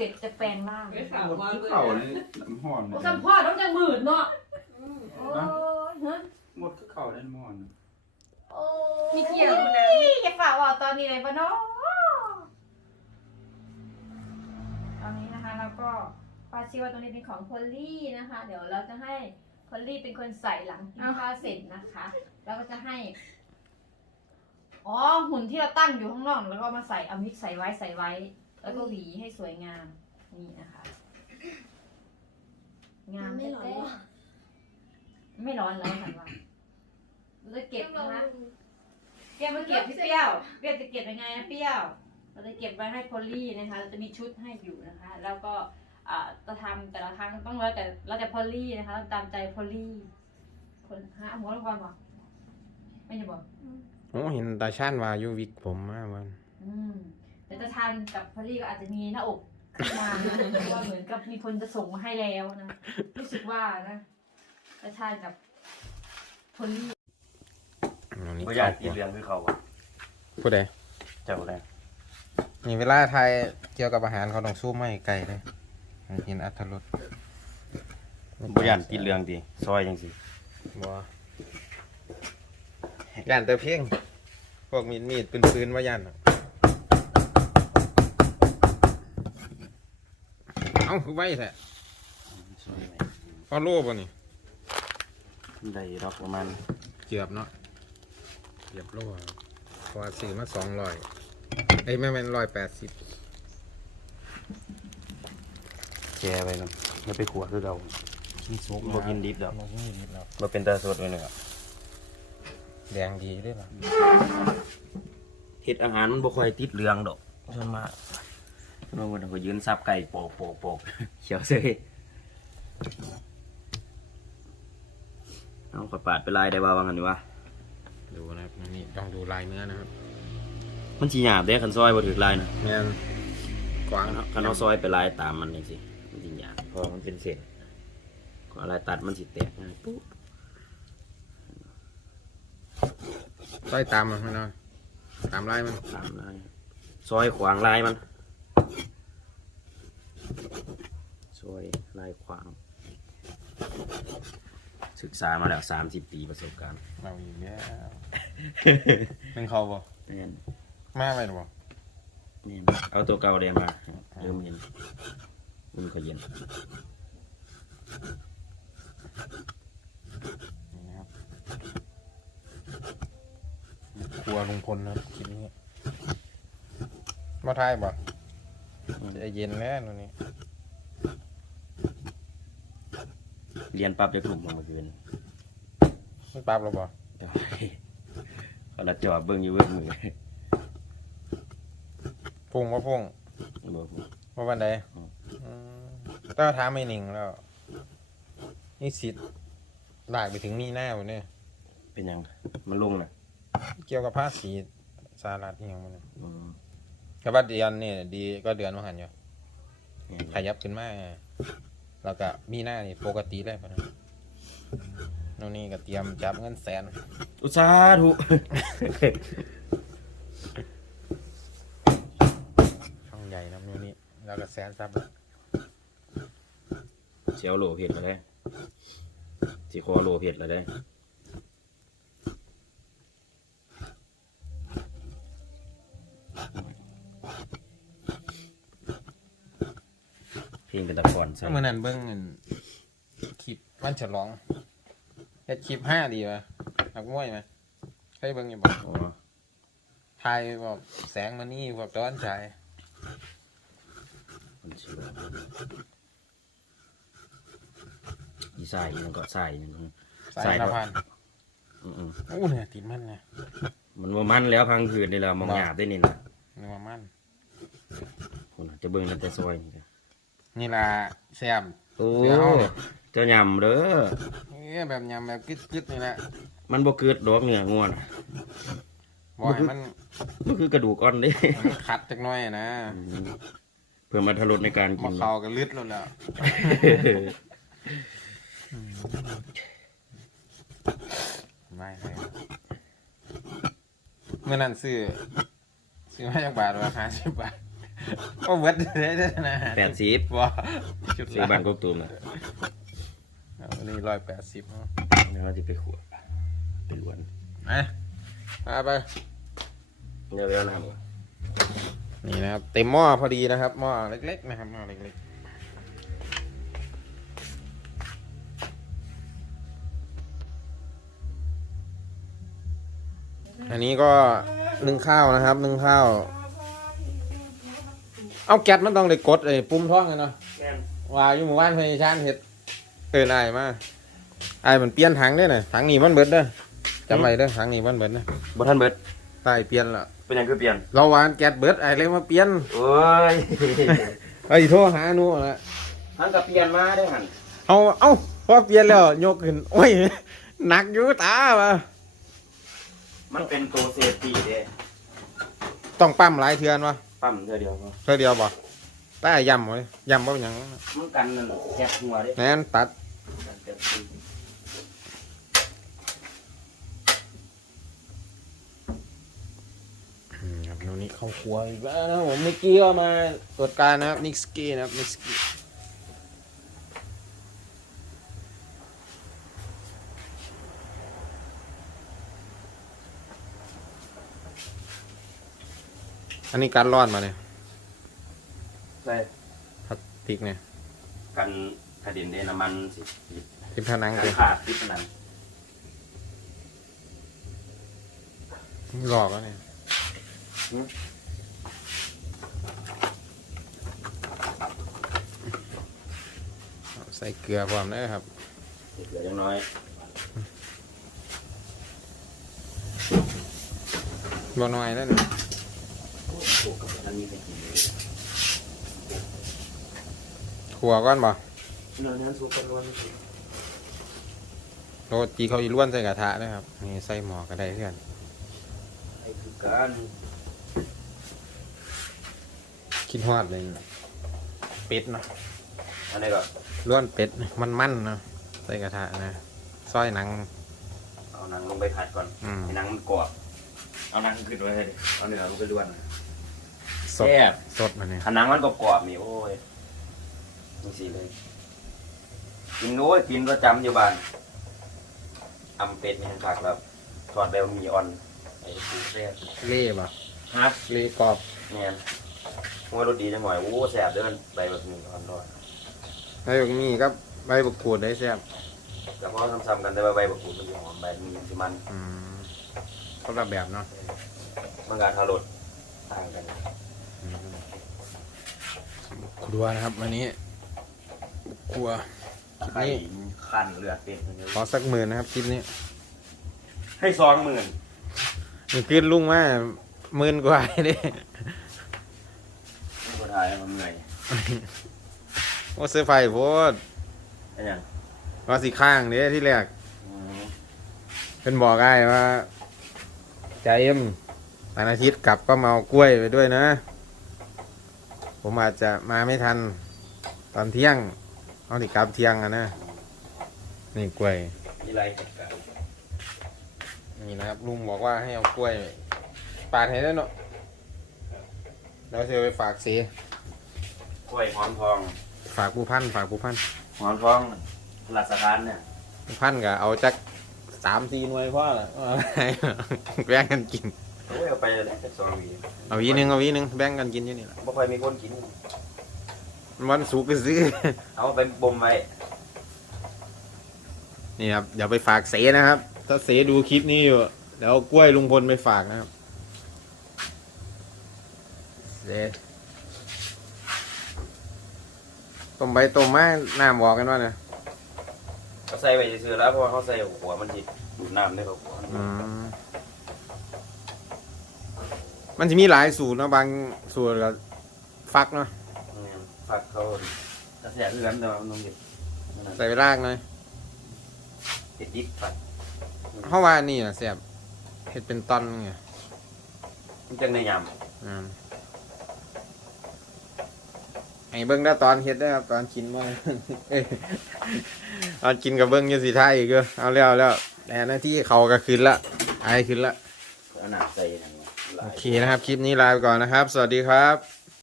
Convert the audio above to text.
เสร็จจะแปลงร่างไม่ข่าวหมดว่าที่เลยเข่าในน้ำห่อนโอ้สัมพ่อต้องจะหมื่นเนาะอืมโอ้ยฮะหมดที่เข่าในน้ำห่อนโอ้มีเกี่ยวนะอย่าฝากว่าตอนนี้เลยปะเนาะตอนนี้นะคะแล้วก็ปาชิว่าตรงนี้เป็นของพอลลี่นะคะ เดี๋ยวเราจะให้พอลลี่เป็นคนใส่หลังกินข้าวเสร็จนะคะแล้วก็จะให้อ๋อหุ่นที่เราตั้งอยู่ข้างนอกแล้วก็เอามาใส่เอามิกใส่ไว้ใส่ไว้ แล้วก็หวีให้สวยงามนี่นะคะ งามไม่หรอแท้ๆไม่ร้อนแล้วค่ะว่าเราจะเก็บนะคะเปรี้ยวมาเก็บพี่เปรี้ยวเปรี้ยวจะเก็บยังไงนะเปรี้ยว เราจะเก็บไว้ให้พอลลี่นะคะ เราจะมีชุดให้อยู่นะคะ แล้วก็อ่าจะทำแต่ละครั้งต้องแล้วแต่แล้วแต่พอลลี่นะคะต้องตามใจพอลลี่คนหาหัวละครบอกไม่ใช่บอกโอ้เห็นตาชานว่าอยู่วิกผมมาวัน อืม แต่จะทานกับพอลลี่ก็อาจจะมีหน้าอกขึ้นมานะเพราะว่าเหมือนกับมีคนจะส่งมาให้แล้วนะรู้สึกว่านะจะทานกับพอลลี่อันนี้บ่อยากกินเรื่องคือเขาอะผู้ใดเจ้าแรกนี่เวลาไทยเกี่ยวกับอาหารเขาต้องสู้ไม่ไกลเลยให้เห็นอัตรสบ่อยากกินเรื่องติซอยจังซี่บ่ย่านแต่เพียงพวกมีดมีดปืนปืนว่าย่านหรอก เอ้าคือไว้แท้ซอยไว้พอโลป่ะนี่ได้ดอกประมาณเกือบเนาะเกือบโลครับเพราะว่าซื้อมาสองร้อยเอ้ยไม่แม่นร้อยแปดสิบแก่ไปเนาะอย่าไปขัวคือเก่ากินซุปบ่กินดิบดอกบ่กินดิบแล้วบ่เป็นตาสดไว้เนาะแดงดีด้วยล่ะเฮ็ดอาหารมันบ่ค่อยติดเรื่องดอกส่วนมา กเราบ่ต้องไปยืนซับไก่ปอกปอกปอกเขียวเซยเอาขอปาดไปลายได้ว่าว่างันนี่วะดูนะครับอันนี่ต้องดูลายเนื้อนะครับมันสิหยาบเด้คันซอยบ่ถึกลายนะแม่นกวางคันเอาซอยไปลายตามมันจังซี่มันสิหยาบพราะมันเป็นเส้นก็อะไรตัดมันสิแตกง่ายปุ๊บต้อยตามมันไม่น้อยตามลายมันตามลายซอยขวางลายมัน ซอยลายขวาง ศึกษามาแล้วสามสิบปีประสบการณ์เราอีกแล้วเป็นเขาบ่เนี่ยมาไปหรอบ่นี่เอาตัวเก่าเรียนมาเริ่มเย็นมันก็เย็นนี่นะครับครัวลุงพลนะครับคลิปนี้มาทายบ่จะเย็นแล้วนู่นนี่ เรียนปรับจะกลุ่มของมันจะเป็นไม่ปรับหรอบ่จอยเขาละจอบเบิ้งอยู่เบิ้งมือพุ่งว่าพุ่งบอกผมว่าวันใดอืมอืมต้องถามไม่หนิงแล้วนี่สิทธิ์ลากไปถึงมีหน้าวันนี้เป็นยังมันลงนะเกี่ยวกับภาษีสหรัฐอหย่างมันยอืมกับว่าเดือนนี่ดีก็เดือนมาหันอยู่เนี่ยขยับขึ้นมา แล้วก็มีหน้านี่ปกติเลยปะนะนู่นนี่ก็เตรียมจับเงินแสน อุตสาธุช่องใหญ่นะนู่นนี่แล้วก็แสนซับเชียวโลเผ็ดแล้วได้สิคอโลเผ็ดแล้วได้ เพลงเป็นตะกอนใช่เมื่อนั้นเบิ้งอันคลิปวันฉลองเฮ็ดคลิปห้าดีป่ะนักมวยไหมเคยเบิ้งอยู่บ่อ๋อทายบอกแสงมานี่พวกต้อนชายมันเชื่ออีสายอีนั่นก็สายอีนั่นสายสายนบ่พันอืมโอ้เนี่ยติดมันเนี่ยๆมันว่ามันแล้วพังคืนนี่แหละมองหยาบได้นี่แหละนี่ว่ามันพุ่นน่ะจะเบิ่งแต่ซอยนี่จ้ะ นี่ล่ะแซมโอ้เดี๋ยวเอาเนี่ยเจ้าหยำเด้อนี่แบบยำแบบกึดๆนี่แหละมันบ่เกิดดอกเนื้อง่วนบอยมันมันคือกระดูกอ่อนเด้มันขัดจักหน้อยนะเพื่อมาทรดในการกิมานเข้ากันลึดแล้วแหล้วไม่เลยเมื่อนั้นซื้อซื้อมาจากบาทว่าห้าสิบบาท ก็เวิร์ดเลยนะแปดสิบว้าจุดซื้อบ้านกบตูมนะอันนี้ร้อยแปดสิบเดี๋ยวเราจะไปขวดไปล้วนนะมาไป เดี๋ยวเดี๋ยวนะครับนี่นะครับเต็มหม้อพอดีนะครับหม้อเล็กๆนะครับหม้อเล็กๆ อันนี้ก็นึ่งข้าวนะครับนึ่งข้าว เอาแก๊สมันต้องเลยกดไอ้ปุ่มท้องกันเนาะแม่นว่าอยู่หมู่บ้านพญาชานเห็ดเออได้มาไอ้มันเปลี่ยนถังเด้อน่ะถังนี้มันเบิดเด้อจำไว้เด้อถังนี้มันเบิดนะบ่ทันเบิดใต้เปลี่ยนละเป็นหยังคือเปลี่ยนเราวานแก๊สเบิดไอ้เลยมาเปลี่ยนโอ้ยไอ้โทรหาหนูละหันกับเปลี่ยนมาได้หันเอาเอ้าพอเปลี่ยนแล้วยกขึ้นโอ้ยหนักอยู่ตาว่ะมันเป็นตัวเซฟตี้เด้ต้องปั๊มหลายเทือนวะ ปั๊มเท่าเดียวพอเท่าเดียวบ่แต่ย่ำไว้ย่ำบ่เป็นหยังมันกันนั่นแคบหัวเด้แน่นตัดกันแคบหัวอืมครับตรงนี้เข้าครัวอีกแล้วนะครับผมเมื่อกี้ก็มาตรวจการนะครับนิกสกี้นะครับนิกสกี้ อันนี้การร้อนมาเนี่ยใช่พลาสติกเนี่ยกันกระเด็นเด้น้ำมันสิติดทิมผนังกันเลยขาดติดผนังหลอกแล้วเนี่ยเอาใส่เกลือพร้อมนะครับเหลือจังน้อยบ่น้อยแล้วเนี่ยโอ้โห อันนี้เป็นกินเลยขัวก้อนบ่เนื้อเนื้อสุกกันล้วนโรตีเขาอีล้วนใส่กระทะนะครับนี่ใส่หม้อก็ได้เพื่อนไอ้คือการคิดฮอดเลยเป็ดเนาะอันนี้ก็ล้วนเป็ดมันมันๆเนาะใส่กระทะนะซอยหนัง เอาหนังลงไปผัดก่อนอืม ให้หนังมันกรอบเอาหนังขึ้นไว้ให้ดิเอาเนื้อลงไปล้วน สด แซ่บสดมาเนี่ยถ้าหนังมันกรอบๆนี่โอ้ยนี่สิเลยกินโอ้ยกินประจำอยู่บ้านอำเป็ดนี่ผักแล้วทอดแล้วมีออนไอ้ปูแซ่บเล่บ่ฮะเล่กรอบเนี่ยหัวรสดีจังหน่อยโอ้แซ่บเด้อใบแบบนี้ออนด้วยใบบักมี่กับใบบักขูดได้แซ่บแต่พอซ้ำๆกันแต่ว่าใบบักกูดมันจะหอมใบมีสิมันอืมคนละแบบเนาะมันการทารสต่างกัน ครัวนะครับวันนี้ครัวคลิปไข่นี้ขั้นเลือดเป็นขอสักหมื่นนะครับคลิปนี้ให้สองหมื่นมันขึ้นลุงมาหมื่นกว่าเด้สุดท้ายมันเหนื่อยโอ้เสื้อไฟโพดไอ้ยังว่าสิข้างเด้ที่แรก อืมเป็นบอกไอ้ว่าใจเอ็มวันอาทิตย์กลับก็มาเอากล้วยไปด้วยนะ ผมอาจจะมาไม่ทันตอนเที่ยง เอาติกลับเที่ยงอะนะ นี่กล้วย มีไรเหตุการณ์นี่นะครับลุงบอกว่าให้เอากล้วยปาดให้ได้เนาะแล้วจะไปฝากเสีกล้วยหอมทอง ฝากผู้พันฝากผู้พันหอมทองหลักสถานเนี่ยผู้พันก็เอาจักสามสี่หน่วยพ่อละเอาให้แบ่งกันกิน โอ้ยเอาไปเลยแค่สองหวีเอาวีหนึงเอาวีหนึงแบ่งกันกินอยู่นี่แหละไม่ค่อยมีคนกิน วันสุกร์ก็ซื้อ เอาไปบ่มไว้นี่ครับเดี๋ยวไปฝากเสนะครับ ถ้าเสดูคลิปนี้อยู่เดี๋ยวเอากล้วยลุงพลไปฝากนะครับ เสต้มใบต้มไม้น้ำบอกกันว่าเนี่ยเขาใส่ไปซื้อๆแล้วเพราะว่าเขาใส่หัวมันจิดูดน้ำได้กับหัวอืม มันจะมีหลายสูตรเนาะบางสูตรก็ฟักเนาะเนี่ยฝักเขากระแสเลือดเนาะน้องเด็กใส่ไปรากหน่อยติดดิบฝักเพราะว่านี่นะเสียบเห็ดเป็นตอนไงมันจังในยอืมไอ้เบิ้งได้ตอนเฮ็ดได้อครับตอนกินมาเอ้ยตอนกินกับเบิ้งอยี่สีท้ายอีกเด้อเอาแล้วเอาแล้วแต่หน้าที่เขาก็ขึ้นละไอขึ้นละำขนาดใส่นั่น โอเคนะครับ คลิปนี้ลาไปก่อนนะครับ สวัสดีครับ